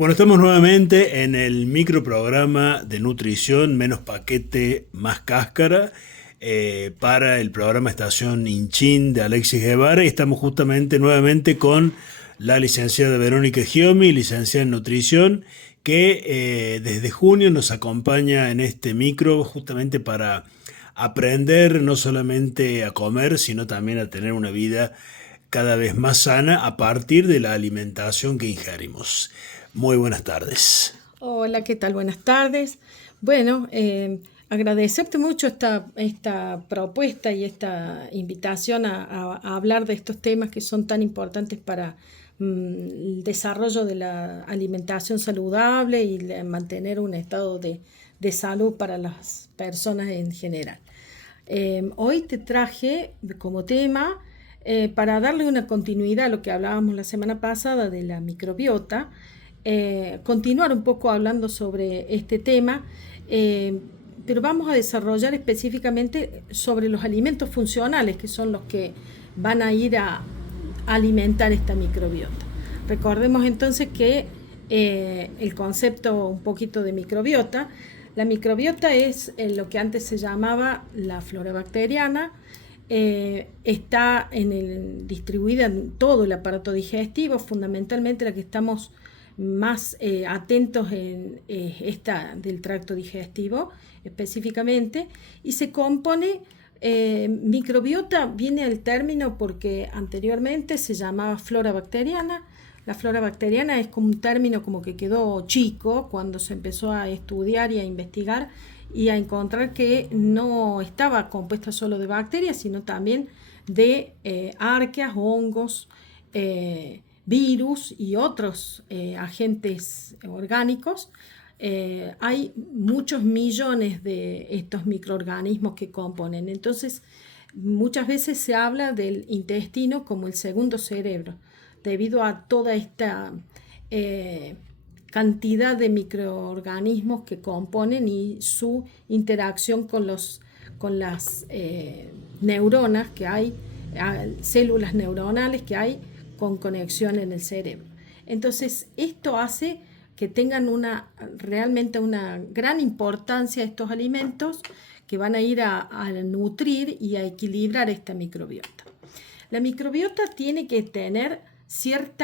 Bueno, estamos nuevamente en el microprograma de nutrición Menos Paquete, Más Cáscara, para el programa Estación Inchín de Alexis Guevara, y estamos justamente nuevamente con la licenciada Verónica Giomi, licenciada en nutrición, que desde junio nos acompaña en este micro justamente para aprender no solamente a comer, sino también a tener una vida cada vez más sana a partir de la alimentación que ingerimos. Muy buenas tardes. Hola, ¿qué tal? Buenas tardes. Bueno, agradecerte mucho esta propuesta y esta invitación a hablar de estos temas que son tan importantes para el desarrollo de la alimentación saludable y mantener un estado de salud para las personas en general. Hoy te traje como tema, para darle una continuidad a lo que hablábamos la semana pasada de la microbiota, continuar un poco hablando sobre este tema, pero vamos a desarrollar específicamente sobre los alimentos funcionales, que son los que van a ir a alimentar esta microbiota. Recordemos entonces que el concepto un poquito de microbiota, la microbiota es lo que antes se llamaba la flora bacteriana. Está distribuida en todo el aparato digestivo, fundamentalmente la que estamos más atentos en esta del tracto digestivo específicamente, y se compone, microbiota viene el término porque anteriormente se llamaba flora bacteriana. La flora bacteriana es como un término como que quedó chico cuando se empezó a estudiar y a investigar y a encontrar que no estaba compuesta solo de bacterias, sino también de arqueas, hongos, virus y otros agentes orgánicos. Hay muchos millones de estos microorganismos que componen. Entonces, muchas veces se habla del intestino como el segundo cerebro, debido a toda esta cantidad de microorganismos que componen y su interacción con las neuronas que hay, células neuronales que hay con conexión en el cerebro. Entonces, esto hace que tengan realmente una gran importancia estos alimentos que van a ir a nutrir y a equilibrar esta microbiota. La microbiota tiene que tener cierto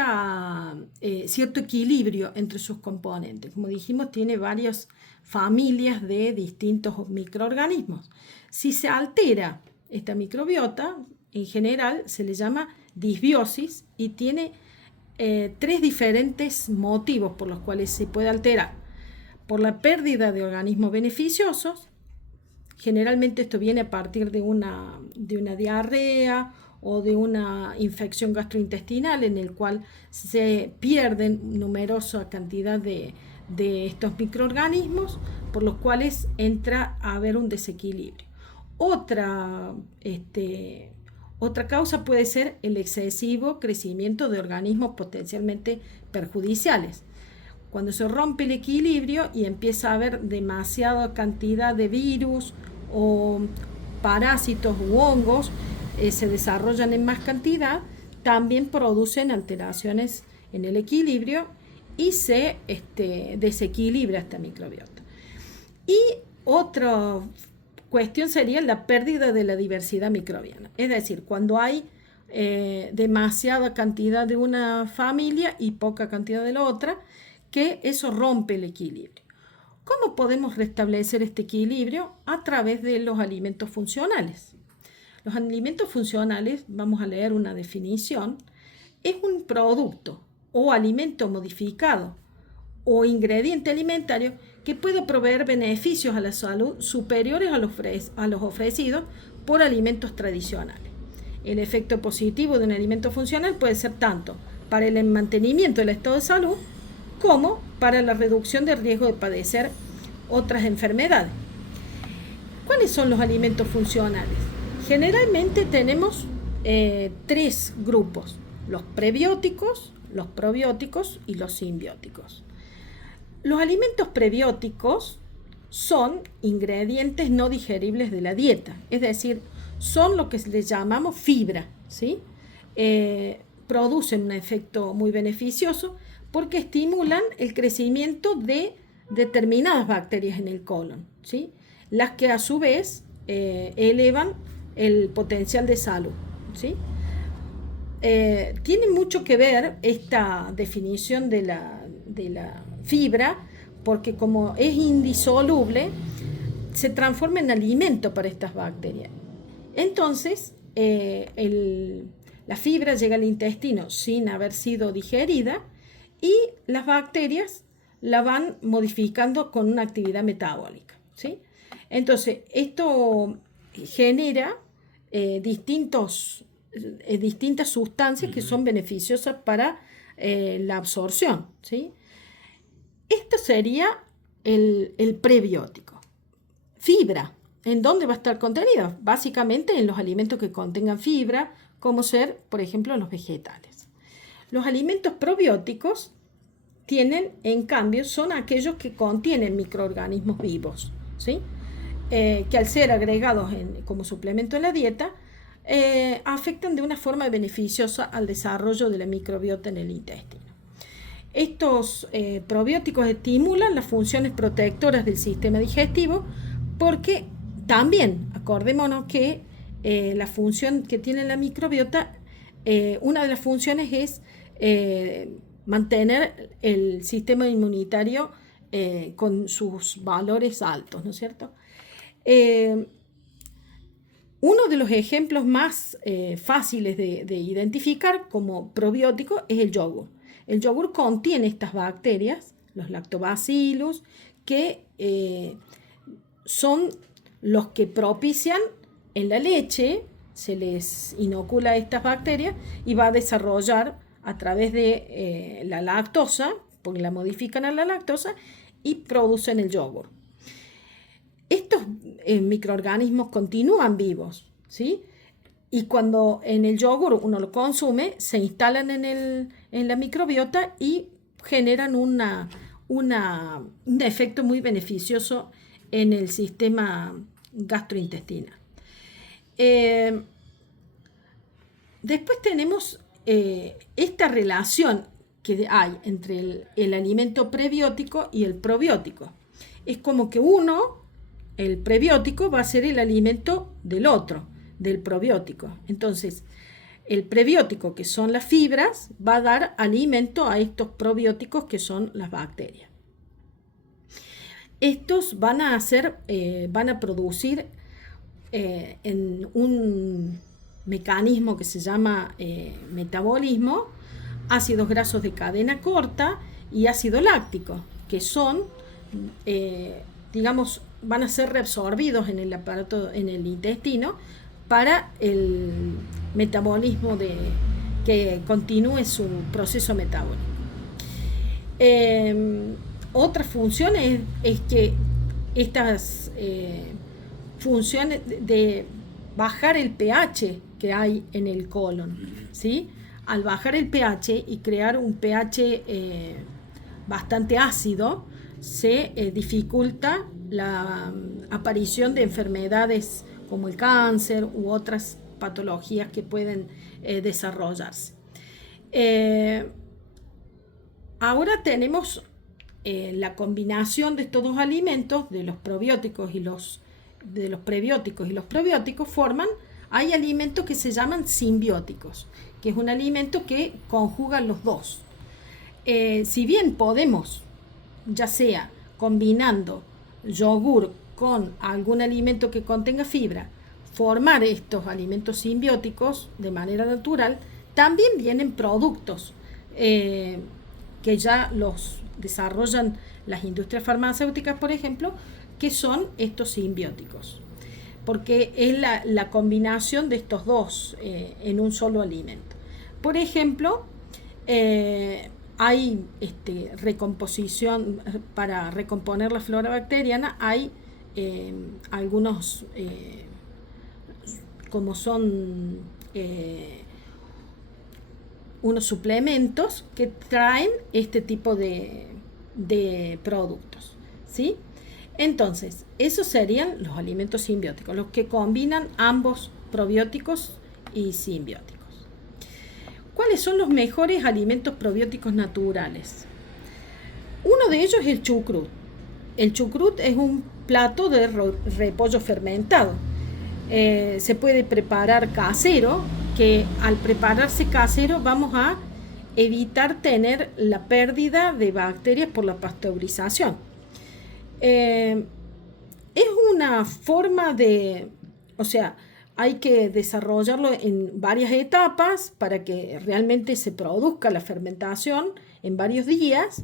equilibrio entre sus componentes. Como dijimos, tiene varias familias de distintos microorganismos. Si se altera esta microbiota, en general se le llama disbiosis y tiene tres diferentes motivos por los cuales se puede alterar. Por la pérdida de organismos beneficiosos, generalmente esto viene a partir de una diarrea o de una infección gastrointestinal en el cual se pierden numerosa cantidad de estos microorganismos, por los cuales entra a haber un desequilibrio. Otra causa puede ser el excesivo crecimiento de organismos potencialmente perjudiciales. Cuando se rompe el equilibrio y empieza a haber demasiada cantidad de virus o parásitos u hongos, se desarrollan en más cantidad, también producen alteraciones en el equilibrio y se desequilibra esta microbiota. Y otra cuestión sería la pérdida de la diversidad microbiana, es decir, cuando hay demasiada cantidad de una familia y poca cantidad de la otra, que eso rompe el equilibrio. ¿Cómo podemos restablecer este equilibrio? A través de los alimentos funcionales. Los alimentos funcionales, vamos a leer una definición, es un producto o alimento modificado o ingrediente alimentario que puede proveer beneficios a la salud superiores a los ofrecidos por alimentos tradicionales. El efecto positivo de un alimento funcional puede ser tanto para el mantenimiento del estado de salud como para la reducción del riesgo de padecer otras enfermedades. ¿Cuáles son los alimentos funcionales? Generalmente tenemos tres grupos: los prebióticos, los probióticos y los simbióticos. Los alimentos prebióticos son ingredientes no digeribles de la dieta, es decir, son lo que les llamamos fibra, ¿sí? Producen un efecto muy beneficioso porque estimulan el crecimiento de determinadas bacterias en el colon, ¿sí? Las que a su vez elevan el potencial de salud, ¿sí? Tiene mucho que ver esta definición de la fibra, porque como es indisoluble, se transforma en alimento para estas bacterias. Entonces, la fibra llega al intestino sin haber sido digerida y las bacterias la van modificando con una actividad metabólica, ¿sí? Entonces, esto genera distintas sustancias que son beneficiosas para la absorción, ¿sí? Esto sería el prebiótico. Fibra, ¿en dónde va a estar contenida? Básicamente en los alimentos que contengan fibra, como ser, por ejemplo, los vegetales. Los alimentos probióticos tienen, en cambio, son aquellos que contienen microorganismos vivos, ¿sí? Que al ser agregados como suplemento en la dieta, afectan de una forma beneficiosa al desarrollo de la microbiota en el intestino. Estos probióticos estimulan las funciones protectoras del sistema digestivo porque también, acordémonos que la función que tiene la microbiota, una de las funciones es mantener el sistema inmunitario con sus valores altos, ¿no es cierto? Uno de los ejemplos más fáciles de identificar como probiótico es el yogur. El yogur contiene estas bacterias, los lactobacillus, que son los que propician en la leche, se les inocula estas bacterias y va a desarrollar a través de la lactosa, porque la modifican a la lactosa y producen el yogur. Estos microorganismos continúan vivos, ¿sí? Y cuando en el yogur uno lo consume, se instalan en la microbiota y generan un efecto muy beneficioso en el sistema gastrointestinal. Después tenemos esta relación que hay entre el alimento prebiótico y el probiótico. Es como que el prebiótico va a ser el alimento del otro, del probiótico. Entonces, el prebiótico, que son las fibras, va a dar alimento a estos probióticos, que son las bacterias. Estos van a producir en un mecanismo que se llama metabolismo, ácidos grasos de cadena corta y ácido láctico, que son, van a ser reabsorbidos en el aparato, en el intestino, para el metabolismo que continúe su proceso metabólico. Otra función es que estas funciones de bajar el pH que hay en el colon, ¿sí? Al bajar el pH y crear un pH bastante ácido, se dificulta la aparición de enfermedades como el cáncer u otras patologías que pueden desarrollarse. Ahora tenemos la combinación de estos dos alimentos, de los probióticos y de los prebióticos y los probióticos, hay alimentos que se llaman simbióticos, que es un alimento que conjuga los dos. Si bien podemos, ya sea combinando yogur con algún alimento que contenga fibra, formar estos alimentos simbióticos de manera natural, también vienen productos que ya los desarrollan las industrias farmacéuticas, por ejemplo, que son estos simbióticos, porque es la combinación de estos dos en un solo alimento. Por ejemplo, hay recomposición para recomponer la flora bacteriana, hay algunos como son unos suplementos que traen este tipo de productos, ¿sí? Entonces, esos serían los alimentos simbióticos, los que combinan ambos probióticos y simbióticos. ¿Cuáles son los mejores alimentos probióticos naturales? Uno de ellos es el chucrut. El chucrut es un plato de repollo fermentado. Se puede preparar casero, que al prepararse casero vamos a evitar tener la pérdida de bacterias por la pasteurización. Es una forma de, o sea, hay que desarrollarlo en varias etapas para que realmente se produzca la fermentación en varios días,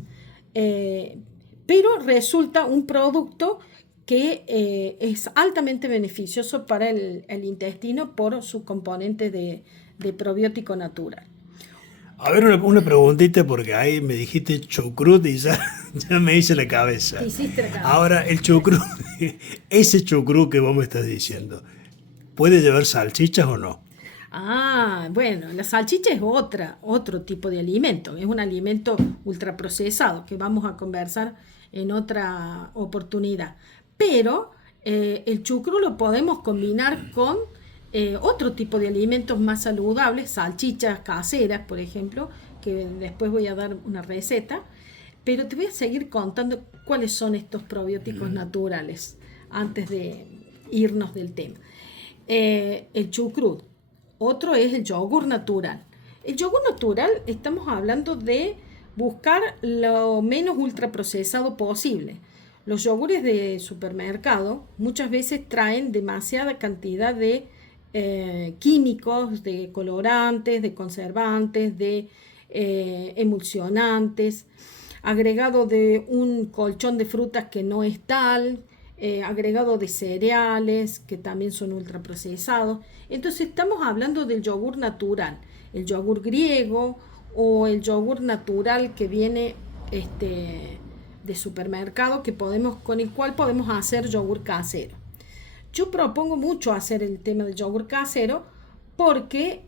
pero resulta un producto que es altamente beneficioso para el intestino por su componente de probiótico natural. A ver, una preguntita, porque ahí me dijiste chucrut y ya, ya me hice la cabeza. Te hiciste la cabeza. Ahora, el chucrut, ese chucrut que vos me estás diciendo, ¿puede llevar salchichas o no? Bueno, la salchicha es otro tipo de alimento, es un alimento ultraprocesado que vamos a conversar en otra oportunidad. Pero el chucrut lo podemos combinar con otro tipo de alimentos más saludables, salchichas caseras, por ejemplo, que después voy a dar una receta, pero te voy a seguir contando cuáles son estos probióticos naturales antes de irnos del tema. El chucrut. Otro es el yogur natural. El yogur natural estamos hablando de buscar lo menos ultraprocesado posible. Los yogures de supermercado muchas veces traen demasiada cantidad de químicos, de colorantes, de conservantes, de emulsionantes, agregado de un colchón de frutas que no es tal, agregado de cereales que también son ultraprocesados. Entonces estamos hablando del yogur natural, el yogur griego o el yogur natural que viene de supermercado con el cual podemos hacer yogur casero. Yo propongo mucho hacer el tema del yogur casero porque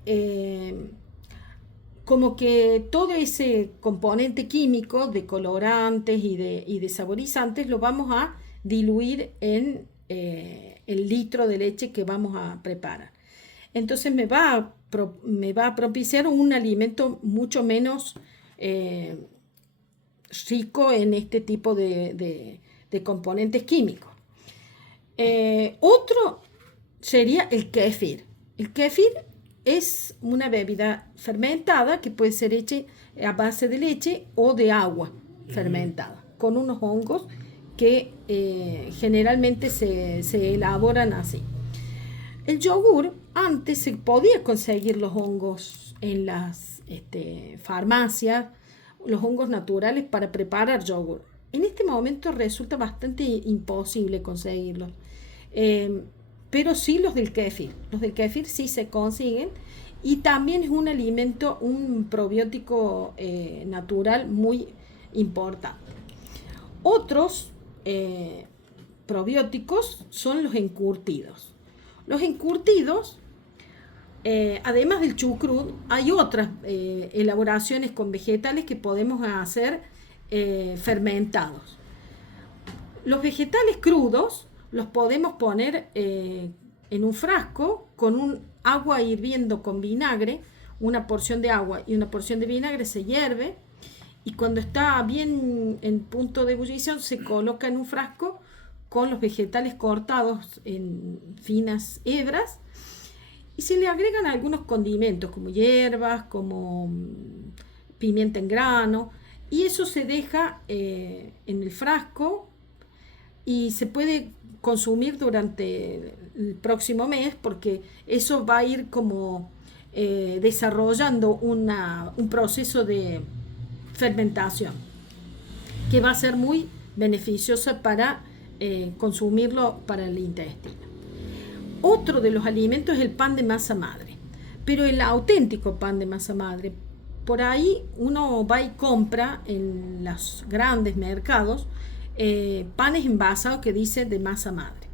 como que todo ese componente químico de colorantes y de saborizantes lo vamos a diluir en el litro de leche que vamos a preparar. Entonces me va a propiciar un alimento mucho menos rico en este tipo de componentes químicos. Otro sería el kéfir. El kéfir es una bebida fermentada que puede ser hecha a base de leche o de agua fermentada, con unos hongos que generalmente se elaboran así. El yogur, antes se podía conseguir los hongos en las farmacias, los hongos naturales para preparar yogur. En este momento resulta bastante imposible conseguirlos, pero sí los del kéfir. Los del kéfir sí se consiguen y también es un alimento, un probiótico natural muy importante. Otros probióticos son los encurtidos. Los encurtidos, además del chucrut, hay otras elaboraciones con vegetales que podemos hacer fermentados. Los vegetales crudos los podemos poner en un frasco con un agua hirviendo con vinagre, una porción de agua y una porción de vinagre se hierve y cuando está bien en punto de ebullición se coloca en un frasco con los vegetales cortados en finas hebras y se le agregan algunos condimentos como hierbas, como pimienta en grano y eso se deja en el frasco y se puede consumir durante el próximo mes porque eso va a ir como desarrollando un proceso de fermentación que va a ser muy beneficiosa para consumirlo para el intestino. Otro de los alimentos es el pan de masa madre, pero el auténtico pan de masa madre, por ahí uno va y compra en los grandes mercados panes envasados que dice de masa madre.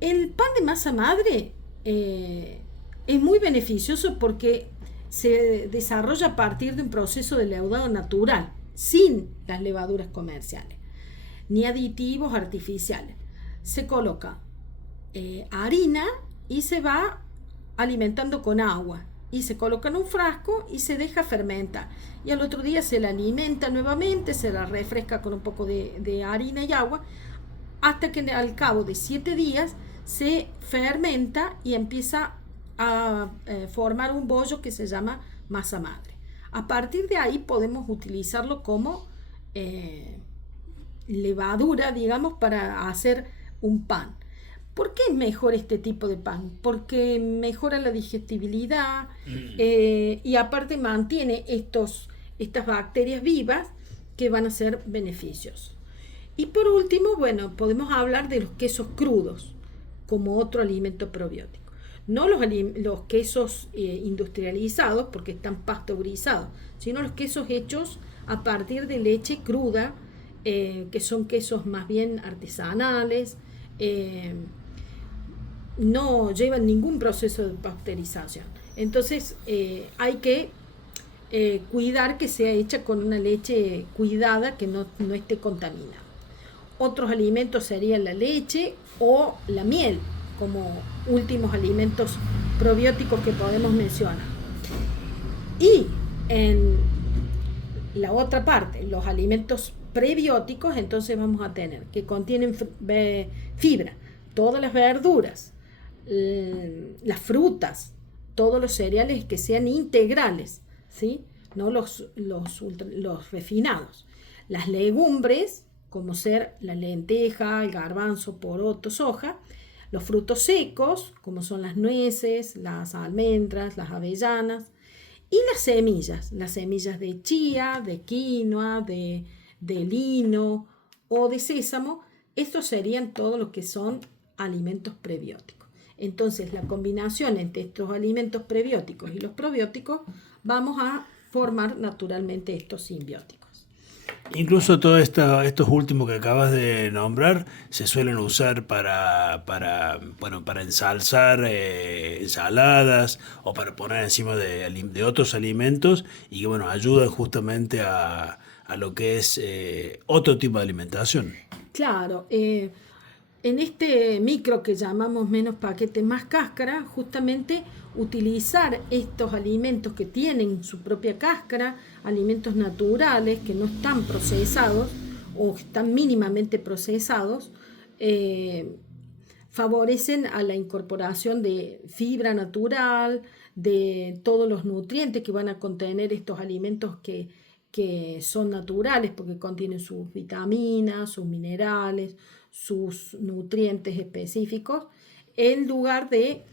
El pan de masa madre es muy beneficioso porque se desarrolla a partir de un proceso de leudado natural, sin las levaduras comerciales, ni aditivos artificiales. Se coloca harina y se va alimentando con agua y se coloca en un frasco y se deja fermentar. Y al otro día se la alimenta nuevamente, se la refresca con un poco de harina y agua, hasta que al cabo de 7 días se fermenta y empieza a formar un bollo que se llama masa madre. A partir de ahí podemos utilizarlo como levadura, digamos, para hacer un pan. ¿Por qué es mejor este tipo de pan? Porque mejora la digestibilidad y aparte mantiene estas bacterias vivas que van a ser beneficiosos. Y por último, bueno, podemos hablar de los quesos crudos como otro alimento probiótico. No los quesos industrializados porque están pasteurizados, sino los quesos hechos a partir de leche cruda, que son quesos más bien artesanales, no llevan ningún proceso de pasteurización. Entonces hay que cuidar que sea hecha con una leche cuidada, que no esté contaminada. Otros alimentos serían la leche o la miel, como últimos alimentos probióticos que podemos mencionar. Y en la otra parte, los alimentos prebióticos, entonces vamos a tener que contienen fibra, todas las verduras, las frutas, todos los cereales que sean integrales, ¿sí? No los refinados. Las legumbres, como ser la lenteja, el garbanzo, poroto, soja. Los frutos secos, como son las nueces, las almendras, las avellanas. Y las semillas de chía, de quinoa, de lino o de sésamo. Estos serían todo lo que son alimentos prebióticos. Entonces, la combinación entre estos alimentos prebióticos y los probióticos, vamos a formar naturalmente estos simbióticos. Incluso todos estos últimos que acabas de nombrar se suelen usar para ensalzar ensaladas o para poner encima de otros alimentos y que ayudan justamente a lo que es otro tipo de alimentación. Claro, en este micro que llamamos menos paquete, más cáscara, justamente utilizar estos alimentos que tienen su propia cáscara, alimentos naturales que no están procesados o están mínimamente procesados, favorecen a la incorporación de fibra natural, de todos los nutrientes que van a contener estos alimentos que son naturales porque contienen sus vitaminas, sus minerales, sus nutrientes específicos, en lugar de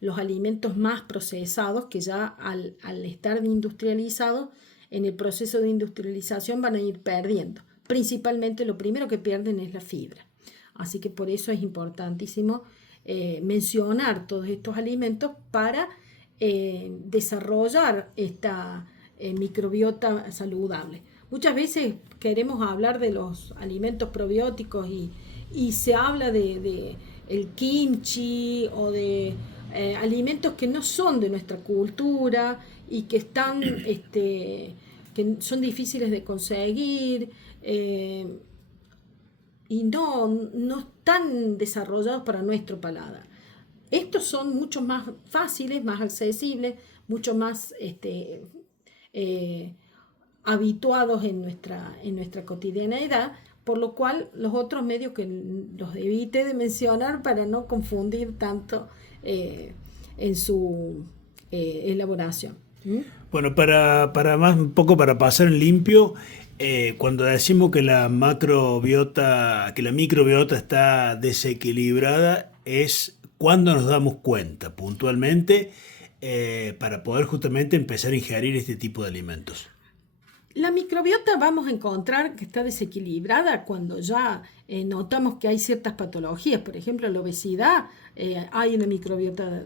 los alimentos más procesados que ya al estar industrializados, en el proceso de industrialización van a ir perdiendo. Principalmente lo primero que pierden es la fibra. Así que por eso es importantísimo mencionar todos estos alimentos para desarrollar esta microbiota saludable. Muchas veces queremos hablar de los alimentos probióticos y se habla de el kimchi o de alimentos que no son de nuestra cultura y que están que son difíciles de conseguir y no están desarrollados para nuestro paladar. Estos son mucho más fáciles, más accesibles, mucho más habituados en nuestra cotidianeidad, por lo cual los otros medios que los evite de mencionar para no confundir tanto en su elaboración. Bueno, para más un poco para pasar en limpio, cuando decimos que la microbiota está desequilibrada, es cuando nos damos cuenta puntualmente para poder justamente empezar a ingerir este tipo de alimentos. La microbiota vamos a encontrar que está desequilibrada cuando ya notamos que hay ciertas patologías. Por ejemplo, la obesidad, hay una microbiota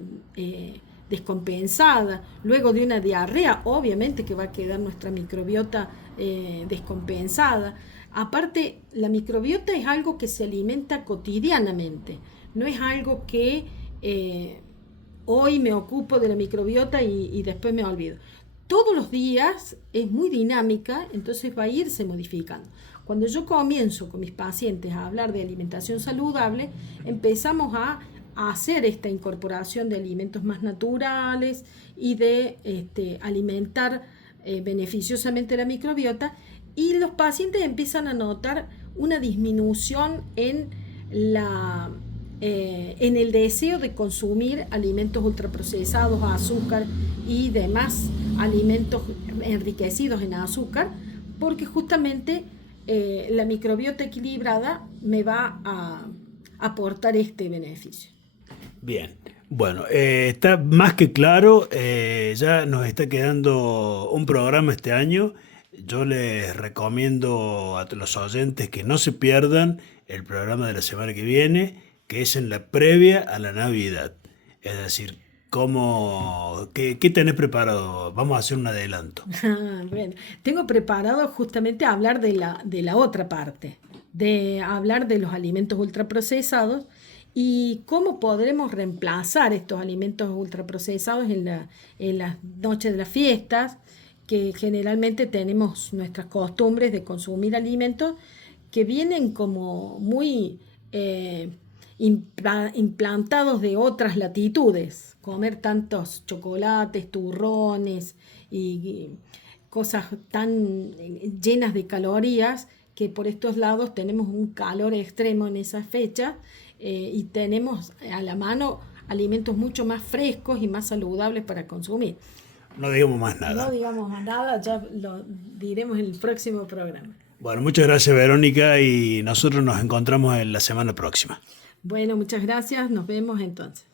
descompensada. Luego de una diarrea, obviamente que va a quedar nuestra microbiota descompensada. Aparte, la microbiota es algo que se alimenta cotidianamente. No es algo que hoy me ocupo de la microbiota y después me olvido. Todos los días es muy dinámica, entonces va a irse modificando. Cuando yo comienzo con mis pacientes a hablar de alimentación saludable, empezamos a hacer esta incorporación de alimentos más naturales y de alimentar beneficiosamente la microbiota, y los pacientes empiezan a notar una disminución en el deseo de consumir alimentos ultraprocesados, azúcar y demás alimentos enriquecidos en azúcar, porque justamente la microbiota equilibrada me va a aportar este beneficio. Bien, bueno, está más que claro, ya nos está quedando un programa este año. Yo les recomiendo a los oyentes que no se pierdan el programa de la semana que viene, que es en la previa a la Navidad. Es decir, ¿qué tenés preparado? Vamos a hacer un adelanto. Bueno, tengo preparado justamente hablar de la otra parte, de hablar de los alimentos ultraprocesados y cómo podremos reemplazar estos alimentos ultraprocesados en las noches de las fiestas, que generalmente tenemos nuestras costumbres de consumir alimentos que vienen como muy implantados de otras latitudes. Comer tantos chocolates, turrones y cosas tan llenas de calorías, que por estos lados tenemos un calor extremo en esa fecha, y tenemos a la mano alimentos mucho más frescos y más saludables para consumir. No digamos más No nada. digamos más nada, ya lo diremos en el próximo programa. Bueno, muchas gracias, Verónica, y nosotros nos encontramos en la semana próxima. Bueno, muchas gracias, nos vemos entonces.